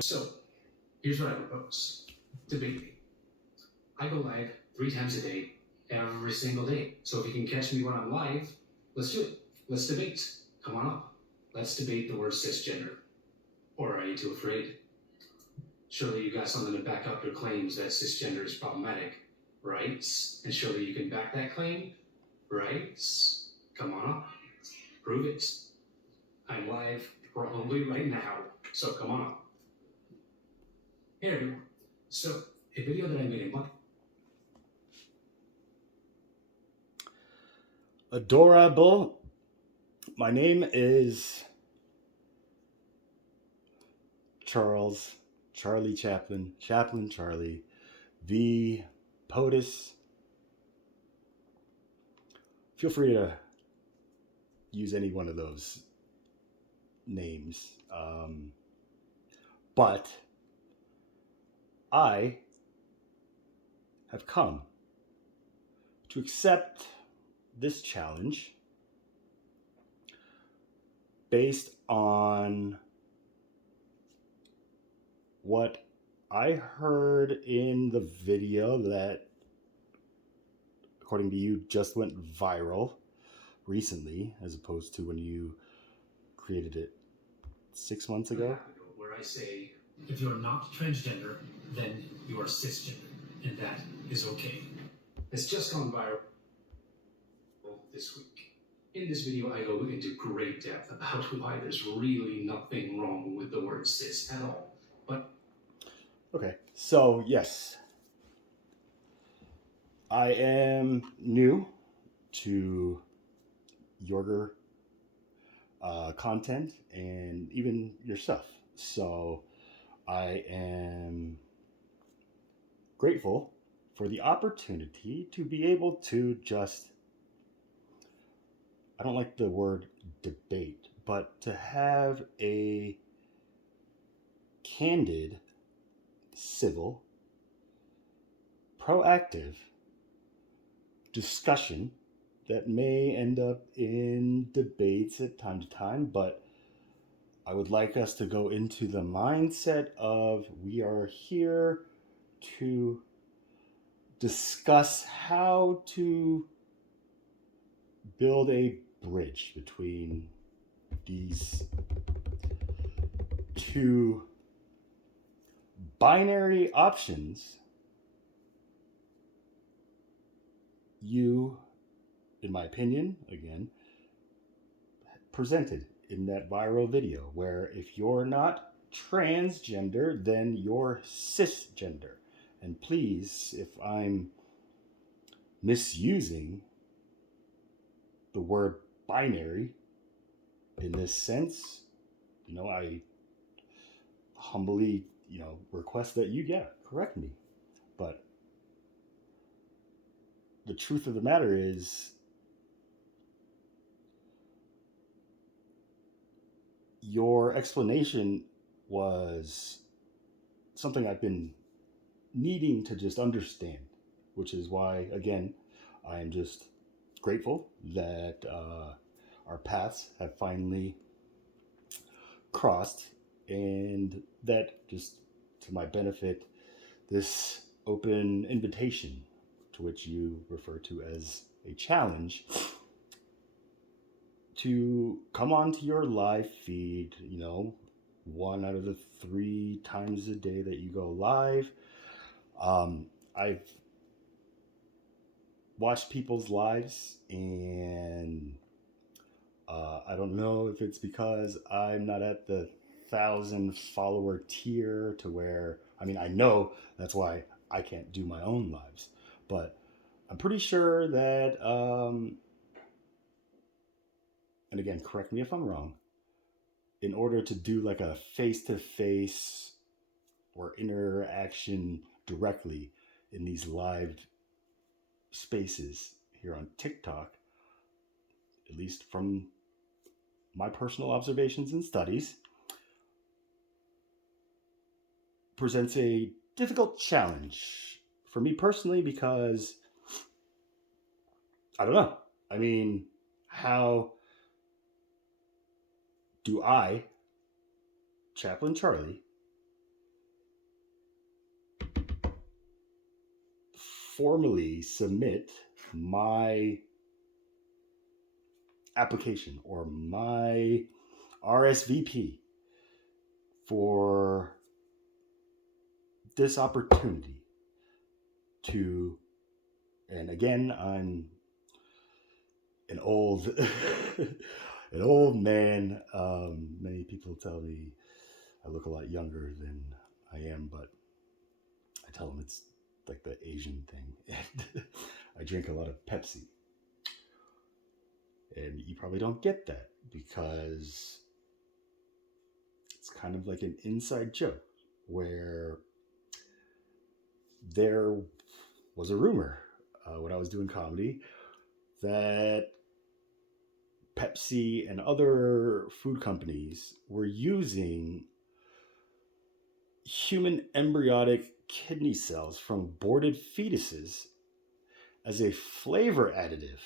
So, here's what I propose. Debate me. I go live 3 times a day, every single day. So if you can catch me when I'm live, let's do it. Let's debate. Come on up. Let's debate the word cisgender. Or are you too afraid? Surely you got something to back up your claims that cisgender is problematic, right? And surely you can back that claim, right? Come on up. Prove it. I'm live probably right now, so come on up. Hey everyone. So, a video that I made in month. Adorable. My name is Charlie Chaplin Charlie, the POTUS. Feel free to use any one of those names. But I have come to accept this challenge based on what I heard in the video that, according to you, just went viral recently, as opposed to when you created it 6 months ago. Where I say, if you're not transgender, then you are cisgender, and that is okay. It's just gone viral this week. In this video, I go into great depth about why there's really nothing wrong with the word cis at all. But Okay, so yes, I am new to your content and even your stuff. So I am grateful for the opportunity to be able to just, I don't like the word debate, but to have a candid, civil, proactive discussion that may end up in debates at time to time, but I would like us to go into the mindset of we are here to discuss how to build a bridge between these two binary options you, in my opinion, again, presented in that viral video, where if you're not transgender, then you're cisgender. And please, if I'm misusing the word binary in this sense, I humbly, request that you, correct me. But the truth of the matter is, your explanation was something I've been needing to just understand, which is why, again, I am just grateful that our paths have finally crossed, and that, just to my benefit, this open invitation, to which you refer to as a challenge, to come onto your live feed, 1 out of the 3 times a day that you go live. I've watched people's lives, and I don't know if it's because I'm not at the 1,000 follower tier to where, I know that's why I can't do my own lives, but I'm pretty sure that, and again, correct me if I'm wrong, in order to do like a face-to-face or interaction directly in these live spaces here on TikTok, at least from my personal observations and studies, presents a difficult challenge for me personally, because I don't know. How do I, Chaplain Charlie, formally submit my application or my RSVP for this opportunity to, and again, I'm an old an old man. Many people tell me I look a lot younger than I am, but I tell them it's like the Asian thing. I drink a lot of Pepsi. And you probably don't get that because it's kind of like an inside joke where there was a rumor when I was doing comedy that Pepsi and other food companies were using human embryonic kidney cells from aborted fetuses as a flavor additive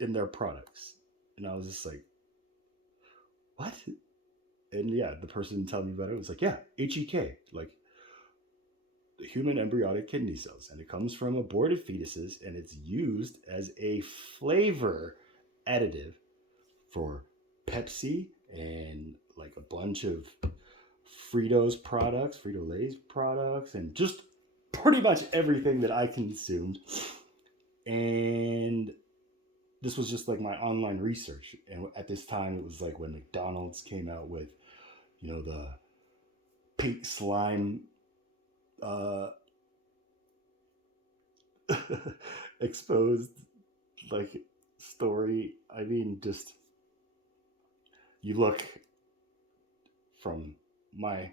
in their products. And I was just like, what? And yeah, the person telling me about it was like, yeah, HEK, like the human embryonic kidney cells. And it comes from aborted fetuses and it's used as a flavor additive for Pepsi and like a bunch of Fritos products, Frito Lay's products, and just pretty much everything that I consumed. And this was just like my online research. And at this time, it was like when McDonald's came out with, you know, the pink slime exposed like story. I mean, just you look from my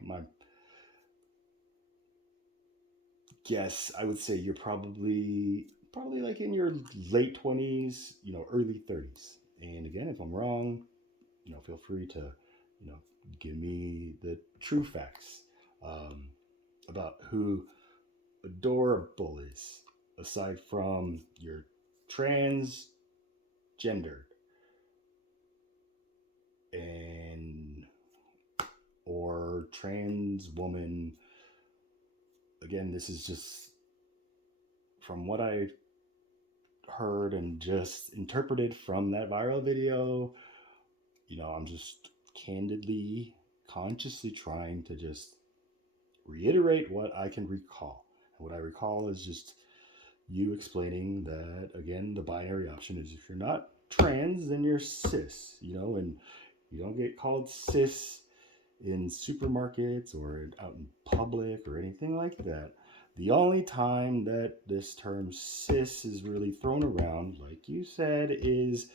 guess, I would say you're probably like in your late 20s, you know, early 30s. And again, if I'm wrong, you know, feel free to, you know, give me the true facts about who Adorable is, aside from your transgendered and or trans woman. Again, this is just from what I heard and just interpreted from that viral video. You know, I'm just candidly, consciously trying to just reiterate what I can recall. And what I recall is just you explaining that, again, the binary option is if you're not trans, then you're cis, you know, and you don't get called cis in supermarkets or out in public or anything like that. The only time that this term cis is really thrown around, like you said, is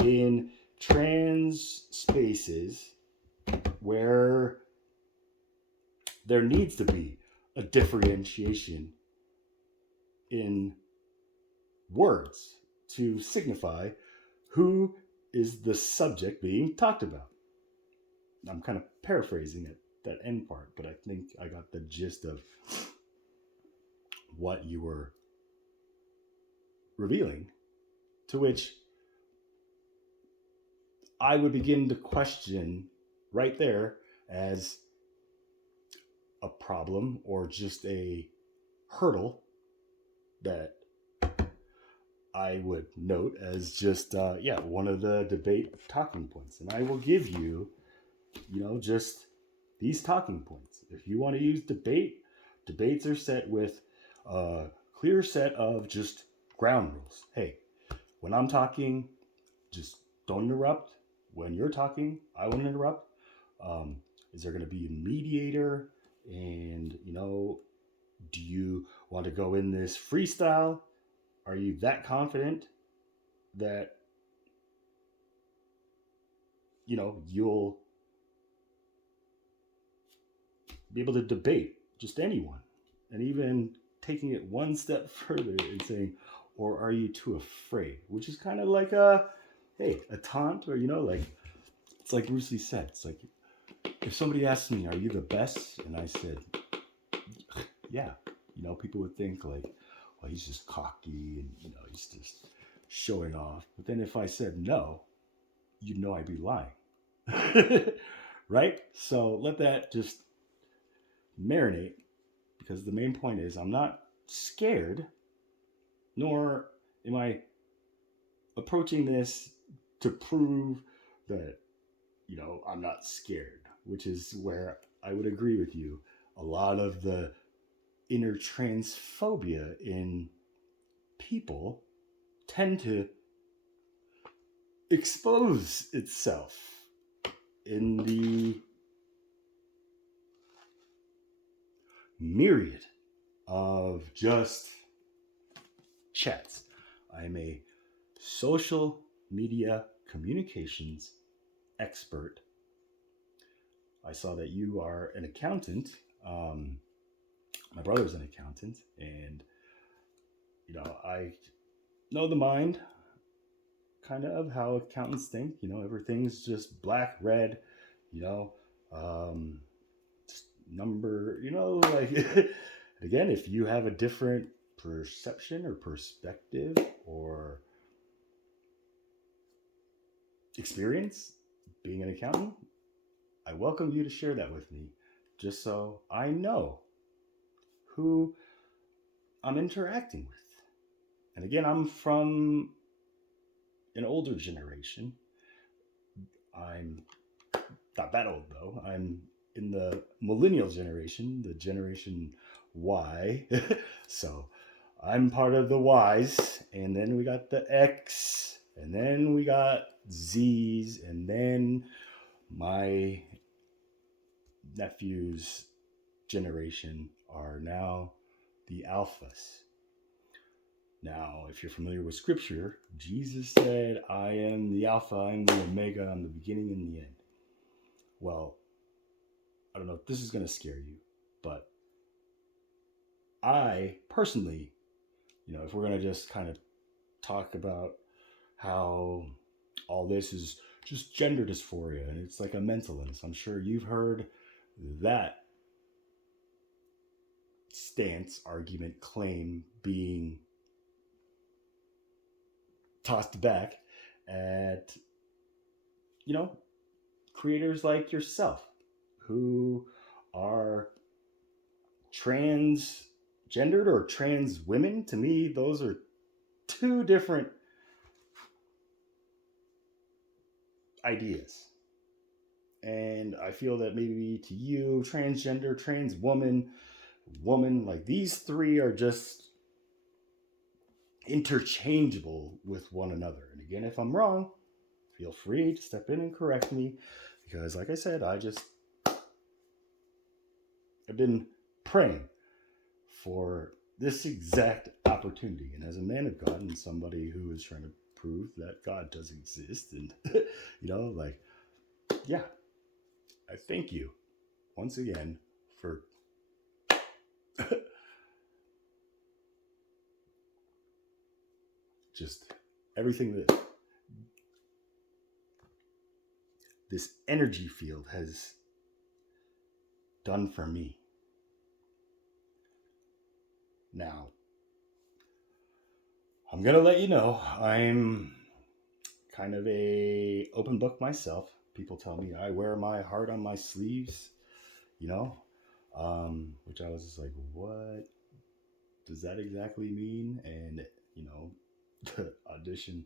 in trans spaces where there needs to be a differentiation in words to signify who is the subject being talked about. I'm kind of paraphrasing it, that end part, but I think I got the gist of what you were revealing, to which I would begin to question right there as a problem or just a hurdle that I would note as just, one of the debate talking points. And I will give you, you know, just these talking points. If you want to use debates are set with a clear set of just ground rules. Hey, when I'm talking, just don't interrupt. When you're talking, I won't interrupt. Is there going to be a mediator? And, you know, do you want to go in this freestyle? Are you that confident that, you know, you'll be able to debate just anyone? And even taking it one step further and saying, or are you too afraid? Which is kind of like a taunt, or, you know, like, it's like Bruce Lee said, it's like, if somebody asked me, are you the best? And I said, yeah, you know, people would think like, well, he's just cocky and, you know, he's just showing off. But then if I said no, you'd know I'd be lying. Right? So let that just marinate, because the main point is I'm not scared nor am I approaching this to prove that, I'm not scared, which is where I would agree with you. A lot of the inner transphobia in people tend to expose itself in the myriad of just chats. I'm a social media communications expert. I saw that you are an accountant. My brother's an accountant, and I know the mind kind of how accountants think. Everything's just black, red. You know, just number. Like again, if you have a different perception or perspective or experience being an accountant, I welcome you to share that with me, just so I know who I'm interacting with. And again, I'm from an older generation. I'm not that old though. I'm in the millennial generation, the generation Y. So I'm part of the Ys, and then we got the X, and then we got Z's, and then my nephew's generation are now the Alphas. Now, if you're familiar with scripture, Jesus said, I am the Alpha, I'm the Omega, I'm the beginning and the end. Well, I don't know if this is going to scare you, but I personally, if we're going to just kind of talk about how all this is just gender dysphoria and it's like a mental illness, I'm sure you've heard that stance, argument, claim being tossed back at, creators like yourself who are transgendered or trans women. To me, those are two different ideas. And I feel that maybe to you, transgender, trans woman, like these three are just interchangeable with one another. And again, if I'm wrong, feel free to step in and correct me, because like I said, I've been praying for this exact opportunity. And as a man of God and somebody who is trying to prove that God does exist, and I thank you once again for just everything that this energy field has done for me. Now, I'm going to let you know I'm kind of a open book myself. People tell me I wear my heart on my sleeves, which I was just like, what does that exactly mean? And, the audition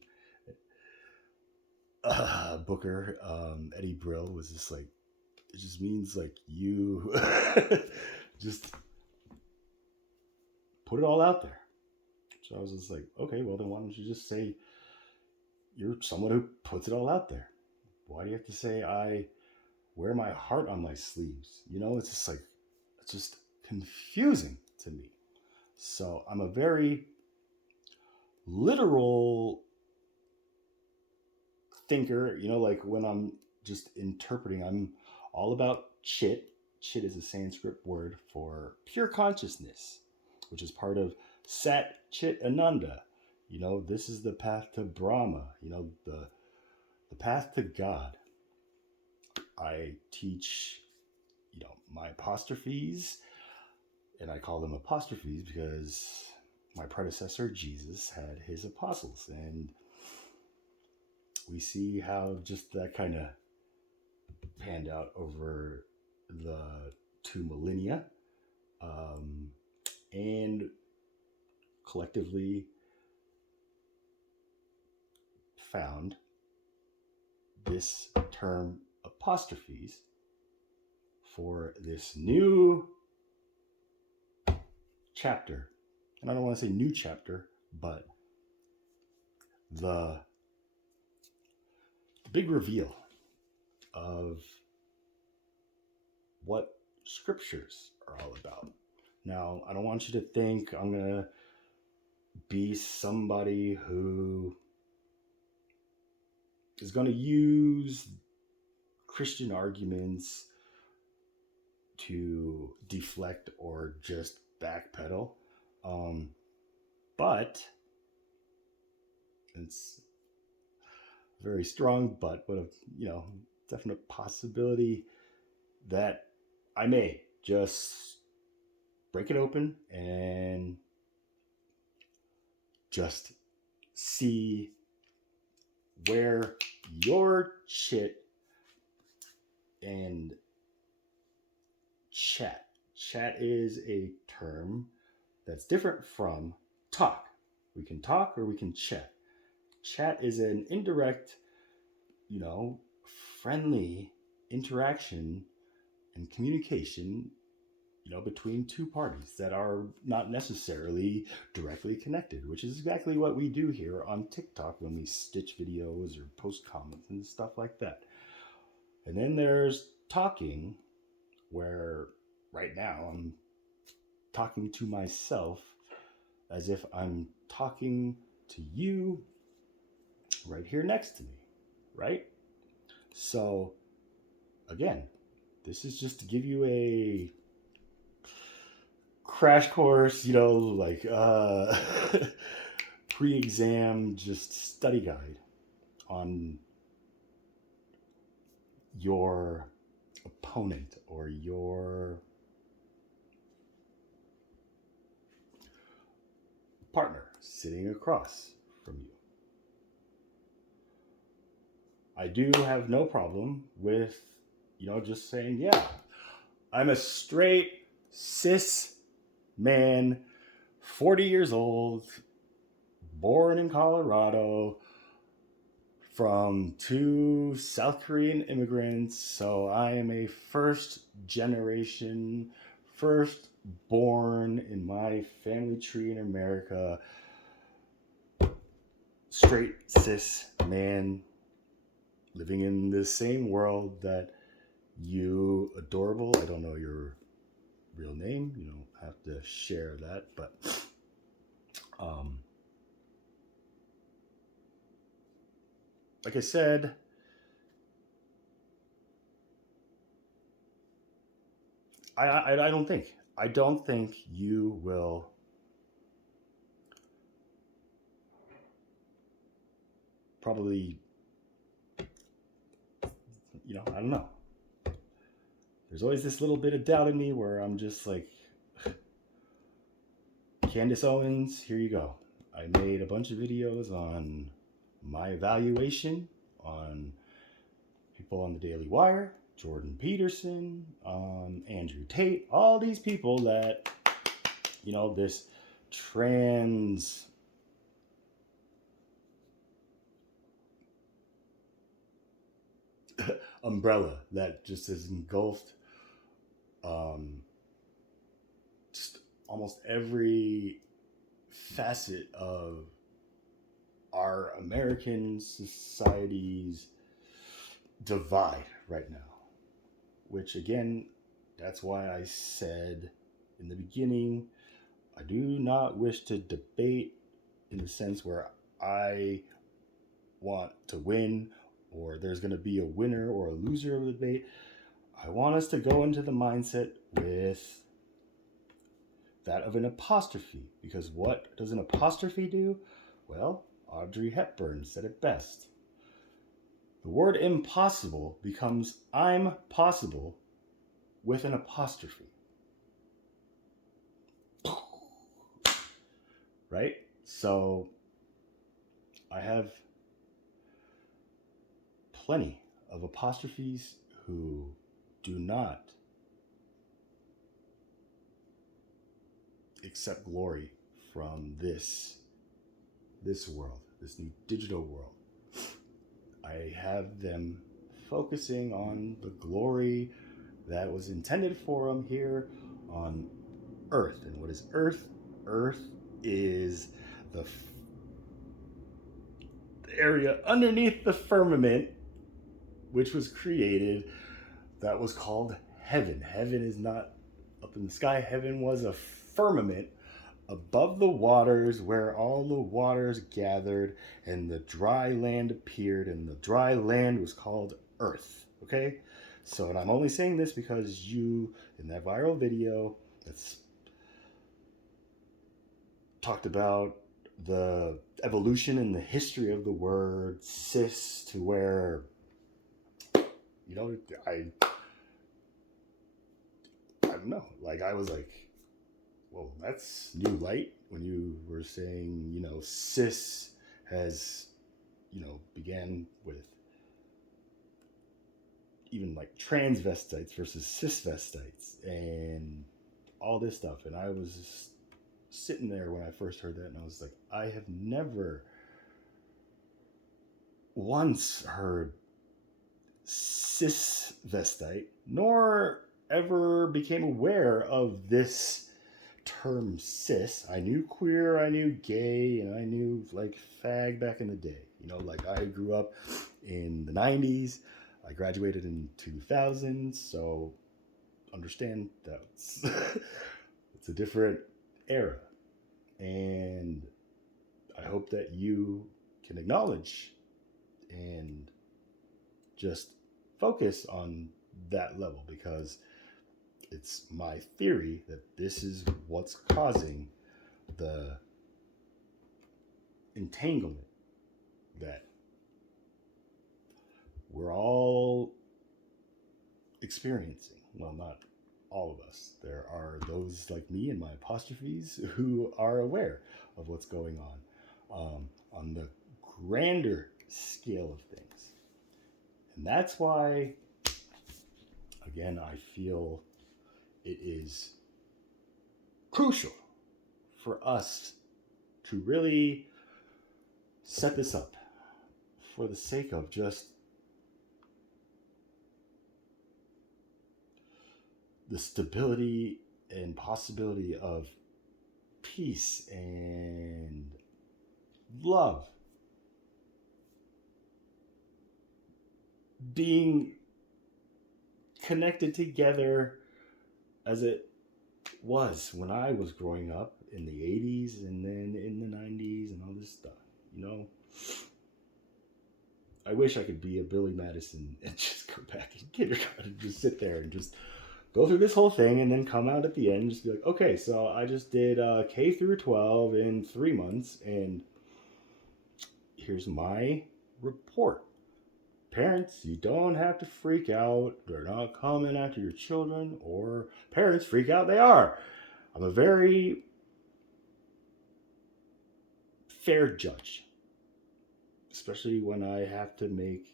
booker, Eddie Brill, was just like, it just means like you just put it all out there. So I was just like, okay, well then why don't you just say you're someone who puts it all out there? Why do you have to say I wear my heart on my sleeves? It's just like, it's just confusing to me. So I'm a very literal thinker, like when I'm just interpreting, I'm all about chit. Chit is a Sanskrit word for pure consciousness, which is part of Sat Chit Ananda. This is the path to Brahma, the path to God. I teach, my apostrophes, and I call them apostrophes because my predecessor, Jesus, had his apostles. And we see how just that kind of panned out over the 2 millennia. And collectively, found this term apostrophes for this new chapter. And I don't want to say new chapter, but the big reveal of what scriptures are all about. Now, I don't want you to think I'm going to be somebody who is going to use Christian arguments to deflect or just backpedal. But it's very strong, but a definite possibility that I may just break it open and just see where your chit and chat is a term that's different from talk. We can talk or we can chat. Chat is an indirect, friendly interaction and communication, between two parties that are not necessarily directly connected, which is exactly what we do here on TikTok when we stitch videos or post comments and stuff like that. And then there's talking, where right now I'm talking to myself as if I'm talking to you right here next to me, right? So again, this is just to give you a crash course, pre-exam just study guide on your opponent or your partner sitting across from you. I do have no problem with, just saying, yeah, I'm a straight cis man, 40 years old, born in Colorado, from two South Korean immigrants. So I am a first born in my family tree in America, straight cis man, living in the same world that you adorable, I don't know your real name, you don't have to share that, but like I said, I don't think you will probably, I don't know. There's always this little bit of doubt in me where I'm just like, Candace Owens, here you go. I made a bunch of videos on my evaluation on people on the Daily Wire, Jordan Peterson, Andrew Tate, all these people that, this trans umbrella that just is engulfed just almost every facet of our American society's divide right now. Which again, that's why I said in the beginning, I do not wish to debate in the sense where I want to win or there's going to be a winner or a loser of the debate. I want us to go into the mindset with that of an apostrophe, because what does an apostrophe do? Well, Audrey Hepburn said it best. The word impossible becomes I'm possible with an apostrophe. Right? So I have plenty of apostrophes who do not accept glory from this world, this new digital world. I have them focusing on the glory that was intended for them here on Earth. And what is Earth? Earth is the area underneath the firmament, which was created, that was called heaven. Heaven is not up in the sky. Heaven was a firmament above the waters where all the waters gathered and the dry land appeared, and the dry land was called Earth. Okay? So, and I'm only saying this because you, in that viral video that's talked about the evolution and the history of the word cis, to where, you know, I don't know, like I was like, well, that's new light when you were saying, you know, cis has, you know, began with even like transvestites versus cisvestites and all this stuff. And I was just sitting there when I first heard that, and I was like, I have never once heard cisvestite, nor ever became aware of this term cis. I knew queer, I knew gay, and I knew like fag back in the day. You know, like I grew up in the 90s. I graduated in 2000, so understand that it's a different era. And I hope that you can acknowledge and just focus on that level, because it's my theory that this is what's causing the entanglement that we're all experiencing. Well, not all of us. There are those like me and my apostrophes who are aware of what's going on the grander scale of things. And that's why, again, I feel it is crucial for us to really set this up for the sake of just the stability and possibility of peace and love being connected together as it was when I was growing up in the 80s and then in the 90s and all this stuff. You know, I wish I could be a Billy Madison and just go back in kindergarten and just sit there and just go through this whole thing and then come out at the end and just be like, okay, so I just did K through 12 in 3 months, and here's my report. Parents, you don't have to freak out. They're not coming after your children, or parents freak out, they are. I'm a very fair judge, especially when I have to make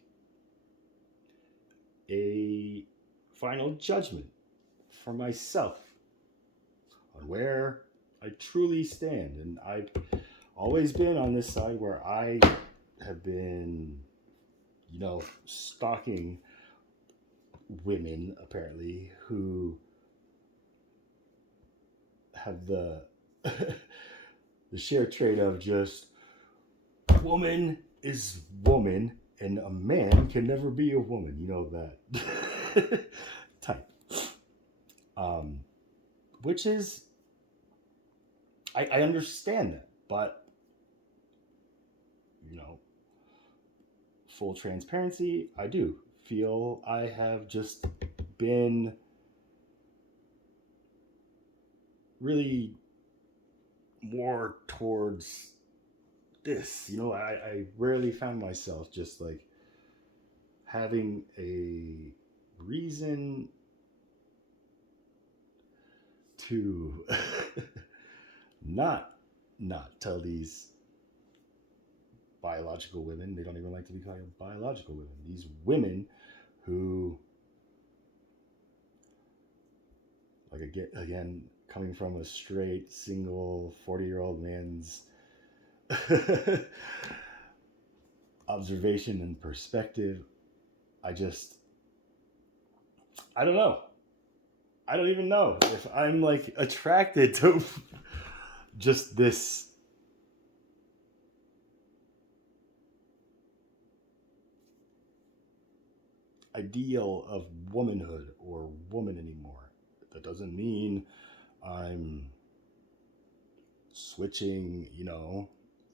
a final judgment for myself on where I truly stand. And I've always been on this side where I have been, you know, stalking women apparently who have the the shared trait of just woman is woman and a man can never be a woman. You know that type. Which is, I understand that, but, you know, full transparency, I do feel I have just been really more towards this. You know, I rarely found myself just like having a reason to not tell these biological women, they don't even like to be called biological women, these women who, like, again coming from a straight single 40-year-old man's observation and perspective. I don't know. I don't even know if I'm like attracted to just this ideal of womanhood or woman anymore. That doesn't mean I'm switching,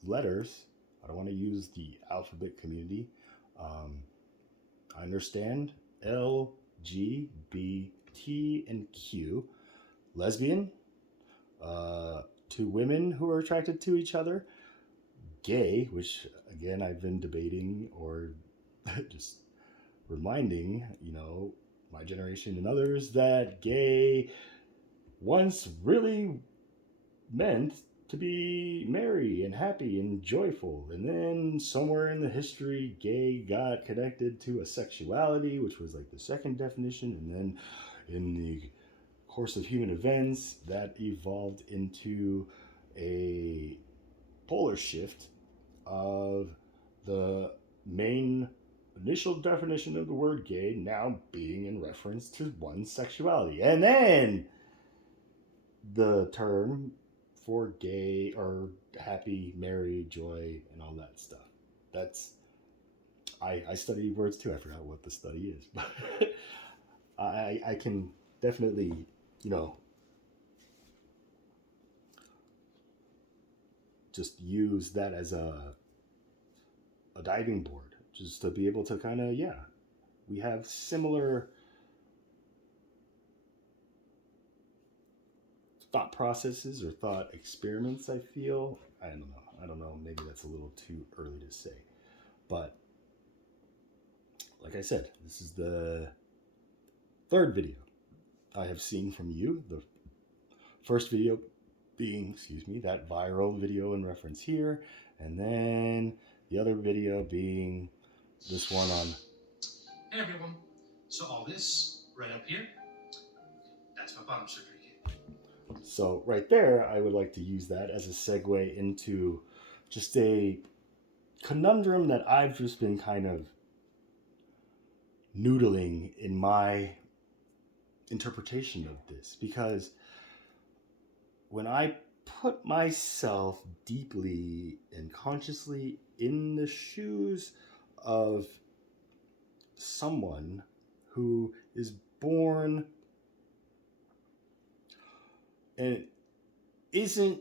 letters. I don't want to use the alphabet community. Um, I understand L, G, B, T, and Q. Lesbian, two women who are attracted to each other. Gay, which again I've been debating or just reminding, my generation and others that gay once really meant to be merry and happy and joyful. And then somewhere in the history, gay got connected to a sexuality, which was like the second definition. And then in the course of human events, that evolved into a polar shift of the main initial definition of the word gay now being in reference to one's sexuality. And then the term for gay or happy, merry, joy, and all that stuff. That's I study words too. I forgot what the study is, but I can definitely just use that as a diving board, just to be able to kind of we have similar thought processes or thought experiments. I feel I don't know, maybe that's a little too early to say, but like I said, this is the third video I have seen from you. The first video being, that viral video in reference here, and then the other video being this one on. Hey everyone. So all this right up here, that's my bottom surgery kit. So right there, I would like to use that as a segue into just a conundrum that I've just been kind of noodling in my interpretation of this, because when I put myself deeply and consciously in the shoes of someone who is born and isn't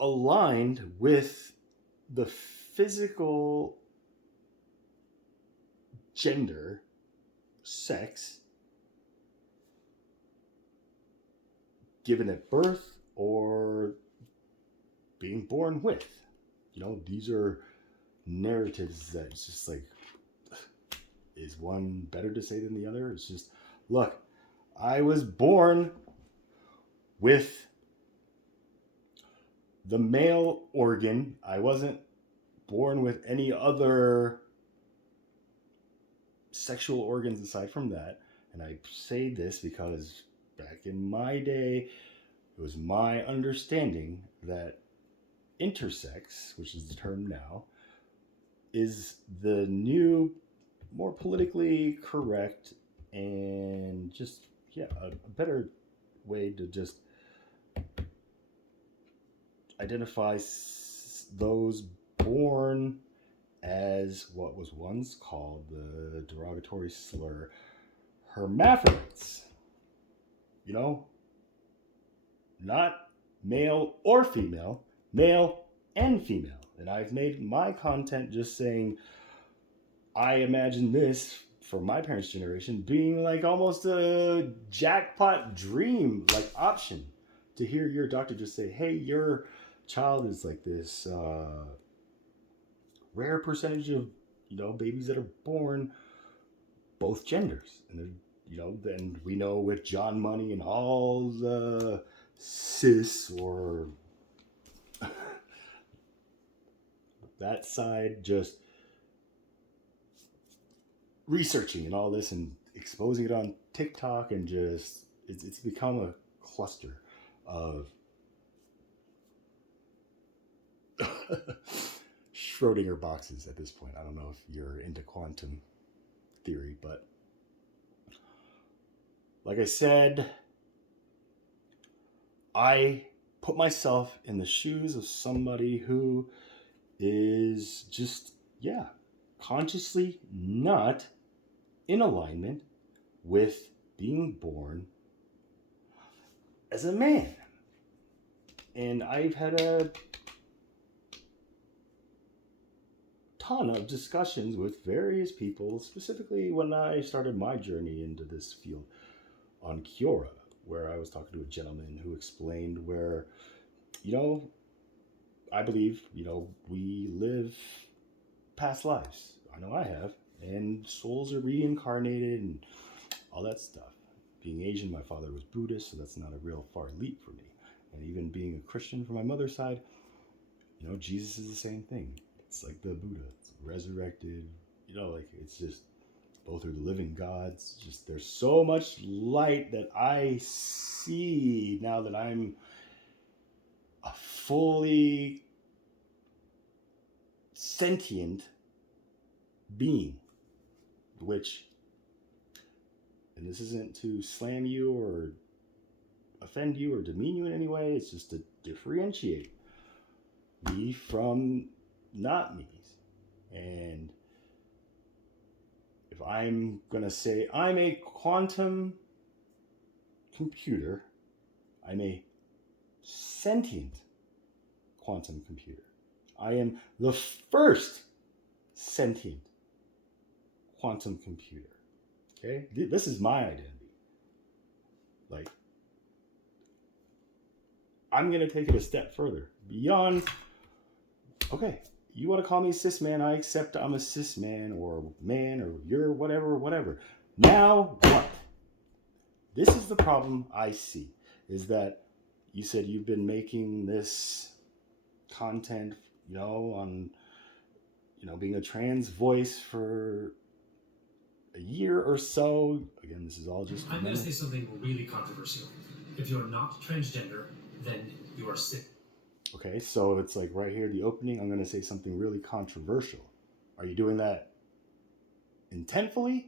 aligned with the physical gender, sex, given at birth or being born with. These are narratives that it's just like, is one better to say than the other? It's just, look, I was born with the male organ. I wasn't born with any other sexual organs aside from that. And I say this because back in my day, it was my understanding that intersex, which is the term now, is the new, more politically correct and just, a better way to just identify those born as what was once called the derogatory slur hermaphrodites. Not male or female, male and female. And I've made my content just saying, I imagine this for my parents' generation being like almost a jackpot dream, like option, to hear your doctor just say, hey, your child is like this rare percentage of babies that are born both genders. And then we know with John Money and all the cis or that side just researching and all this and exposing it on TikTok, and just it's become a cluster of Schrodinger boxes at this point. I don't know if you're into quantum theory, but like I said, I put myself in the shoes of somebody who is just, consciously not in alignment with being born as a man. And I've had a ton of discussions with various people, specifically when I started my journey into this field on Kiora, where I was talking to a gentleman who explained where, I believe, we live past lives. I know I have. And souls are reincarnated and all that stuff. Being Asian, my father was Buddhist, so that's not a real far leap for me. And even being a Christian from my mother's side, Jesus is the same thing. It's like the Buddha. It's resurrected. It's just both are the living gods. Just there's so much light that I see now that I'm a fully sentient being, which, and this isn't to slam you or offend you or demean you in any way, it's just to differentiate me from not me's. And if I'm going to say I'm a quantum computer, I'm a sentient quantum computer. I am the first sentient quantum computer. Okay? This is my identity. I'm going to take it a step further. Beyond, okay, you want to call me cis man, I accept I'm a cis man or you're whatever. Now what? This is the problem I see, is that you said you've been making this content, on, being a trans voice for a year or so. Again, this is all just... I'm going to say something really controversial. If you're not transgender, then you are cis. Okay, so it's like right here, the opening, I'm going to say something really controversial. Are you doing that intentfully?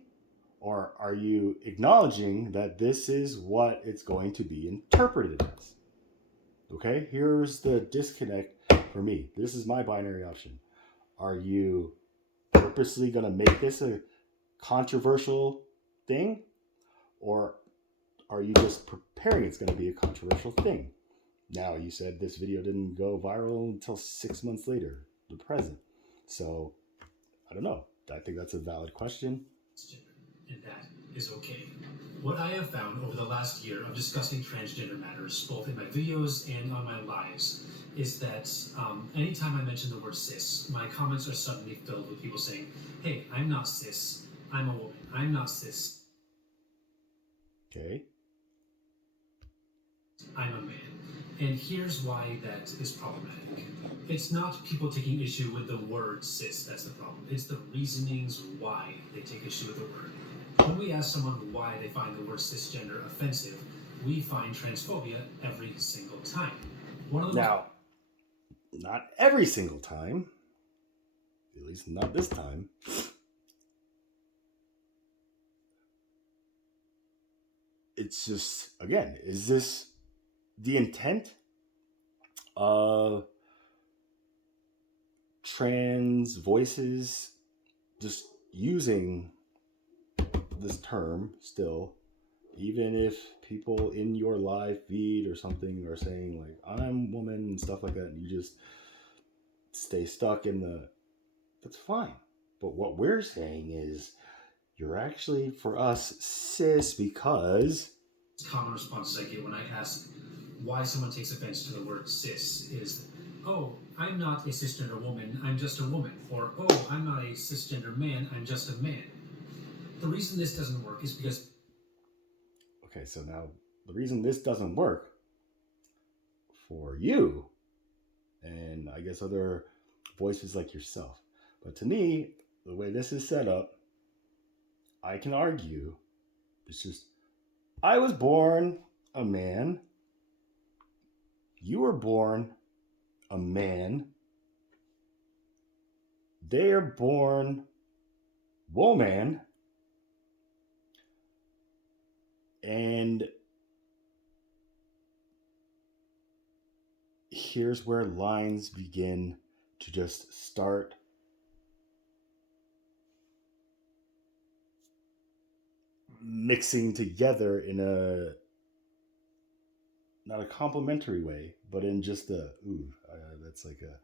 Or are you acknowledging that this is what it's going to be interpreted as? Okay, here's the disconnect for me. This is my binary option. Are you purposely going to make this a controversial thing? Or are you just preparing it's going to be a controversial thing? Now, you said this video didn't go viral until 6 months later, the present. So, I don't know. I think that's a valid question. And that is okay. What I have found over the last year of discussing transgender matters, both in my videos and on my lives, is that anytime I mention the word cis, my comments are suddenly filled with people saying, hey, I'm not cis, I'm a woman, I'm not cis. Okay. I'm a man. And here's why that is problematic. It's not people taking issue with the word cis that's the problem. It's the reasonings why they take issue with the word. When we ask someone why they find the word cisgender offensive, we find transphobia every single time. Now, not every single time, at least not this time. It's just, again, is this the intent of trans voices just using this term still, even if people in your live feed or something are saying like I'm woman and stuff like that, and you just stay stuck in that's fine. But what we're saying is you're actually, for us, cis, because common responses I get when I ask why someone takes offense to the word cis is, oh, I'm not a cisgender woman, I'm just a woman. Or, oh, I'm not a cisgender man, I'm just a man. The reason this doesn't work is because... Okay, so now the reason this doesn't work for you, and I guess other voices like yourself, but to me, the way this is set up, I can argue, it's just, I was born a man, you were born a man, they are born woman, and here's where lines begin to just start mixing together in a not a complimentary way, but in just a that's like a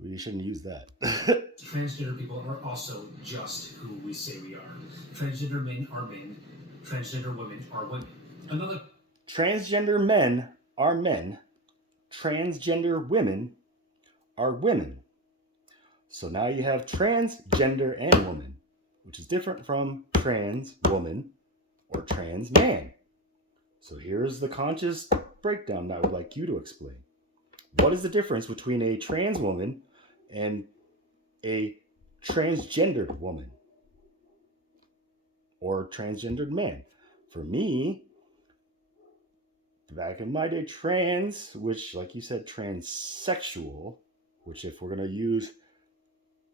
we shouldn't use that. Transgender people are also just who we say we are. Transgender men are men. Transgender women are women. Another Transgender men are men. Transgender women are women. So now you have transgender and woman, which is different from trans woman or trans man. So here's the conscious breakdown that I would like you to explain. What is the difference between a trans woman and a transgendered woman or transgendered man? For me, back in my day, trans, which, like you said, transsexual, which if we're going to use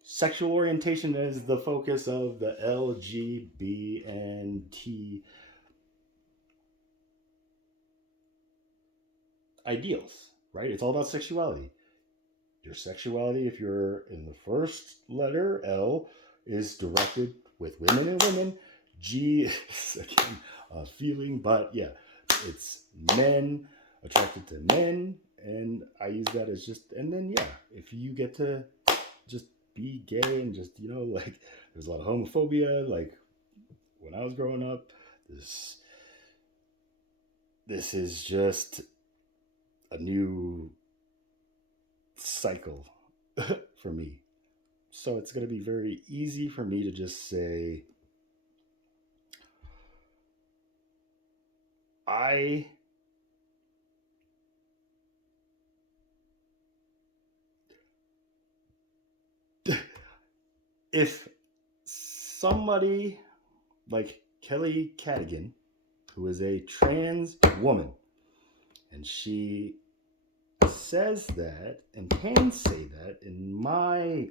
sexual orientation as the focus of the LGBT ideals, right? It's all about sexuality. Your sexuality, if you're in the first letter, L, is directed with women and women. G is, again, a feeling, but yeah, it's men attracted to men, and I use that as just, and then yeah, if you get to just be gay and just, like, there's a lot of homophobia, like, when I was growing up, this is just a new cycle for me. So it's going to be very easy for me to just say, if somebody like Kelly Cadigan, who is a trans woman, and she says that and can say that, in my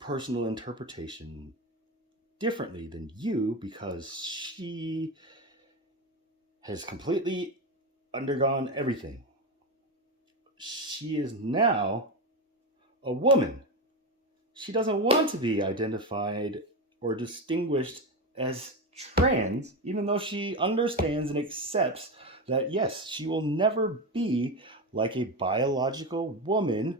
personal interpretation, differently than you, because she has completely undergone everything. She is now a woman. She doesn't want to be identified or distinguished as trans, even though she understands and accepts that, yes, she will never be like a biological woman.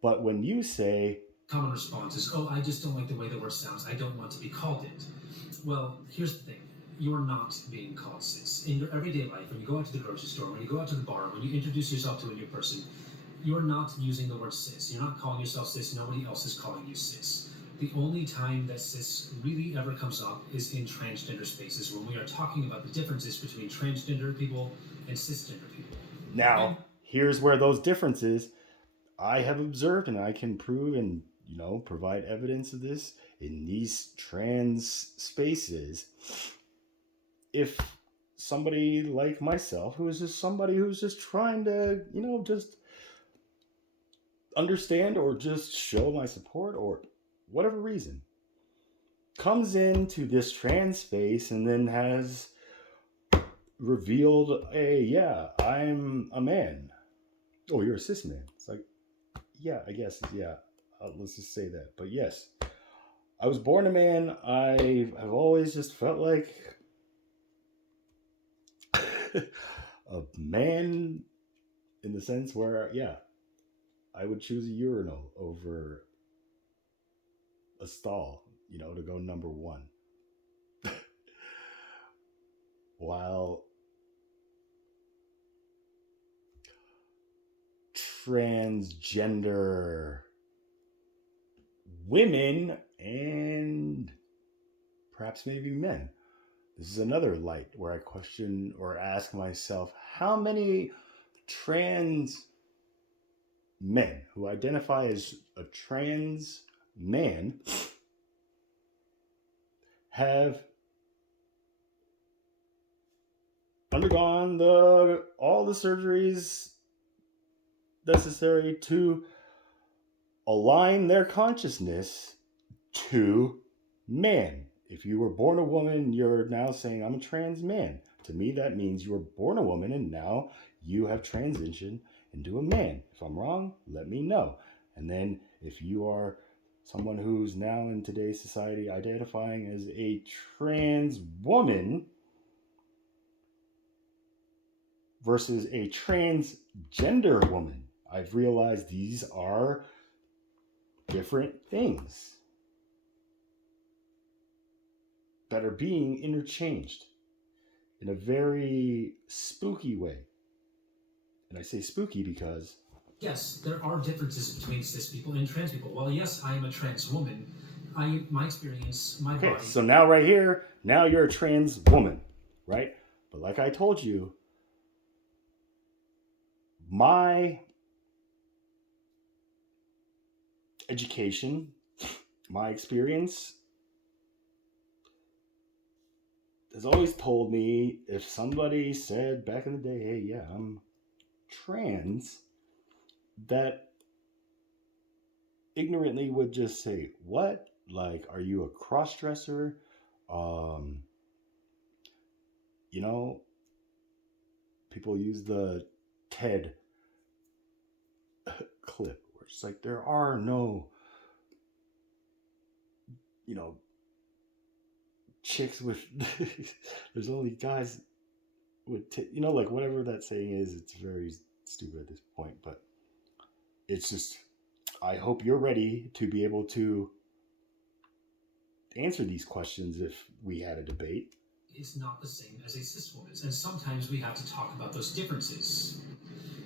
But when you say, common response is, oh, I just don't like the way the word sounds. I don't want to be called it. Well, here's the thing. You're not being called cis. In your everyday life, when you go out to the grocery store, when you go out to the bar, when you introduce yourself to a new person, you're not using the word cis. You're not calling yourself cis. Nobody else is calling you cis. The only time that cis really ever comes up is in transgender spaces, when we are talking about the differences between transgender people and cisgender people. now, here's where those differences I have observed, and I can prove and provide evidence of this in these trans spaces. If somebody like myself, who is just somebody who's just trying to just understand or just show my support or whatever reason, comes into this trans space and then has revealed, hey, yeah, I'm a man. Oh, you're a cis man. It's like, yeah, I guess, yeah, let's just say that. But yes, I was born a man. I've always just felt like a man, in the sense where, yeah, I would choose a urinal over a stall, to go number one. While transgender women and perhaps maybe men, this is another light where I question or ask myself, how many trans men who identify as a trans man have undergone all the surgeries necessary to align their consciousness to man. If you were born a woman, you're now saying, I'm a trans man. To me, that means you were born a woman and now you have transitioned into a man. If I'm wrong, let me know. And then if you are someone who's now in today's society identifying as a trans woman versus a transgender woman, I've realized these are different things that are being interchanged in a very spooky way. And I say spooky because yes, there are differences between cis people and trans people. Well, yes, I am a trans woman. My experience, my okay, body. so now right here, now you're a trans woman, right? But like I told you, my education, my experience has always told me if somebody said back in the day, hey, yeah, I'm trans, that ignorantly would just say, what? Like, are you a cross-dresser? You know, people use the TED clip where it's like, there are no, you know, chicks with, there's only guys with, you know, like whatever that saying is, it's very stupid at this point, but it's just, I hope you're ready to be able to answer these questions if we had a debate. Is not the same as a cis woman's, and sometimes we have to talk about those differences.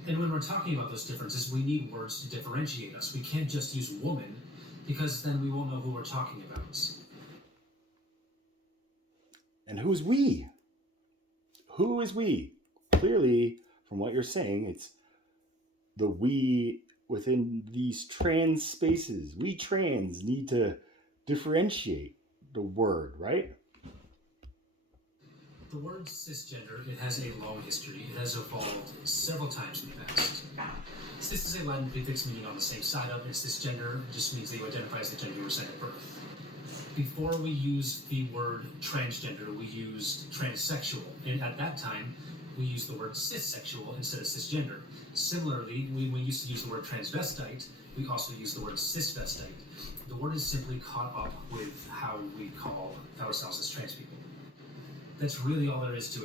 And when we're talking about those differences, we need words to differentiate us. We can't just use woman, because then we won't know who we're talking about. And who's we? Who is we? Clearly, from what you're saying, it's the we within these trans spaces. We trans need to differentiate the word, right? The word cisgender, it has a long history. It has evolved several times in the past. Cis is a Latin prefix meaning on the same side of, and cisgender just means that you identify as the gender you were assigned at birth. Before we used the word transgender, we used transsexual, and at that time, we used the word cissexual instead of cisgender. Similarly, when we used to use the word transvestite, we also use the word cisvestite. The word is simply caught up with how we call ourselves as trans people. That's really all there is to it.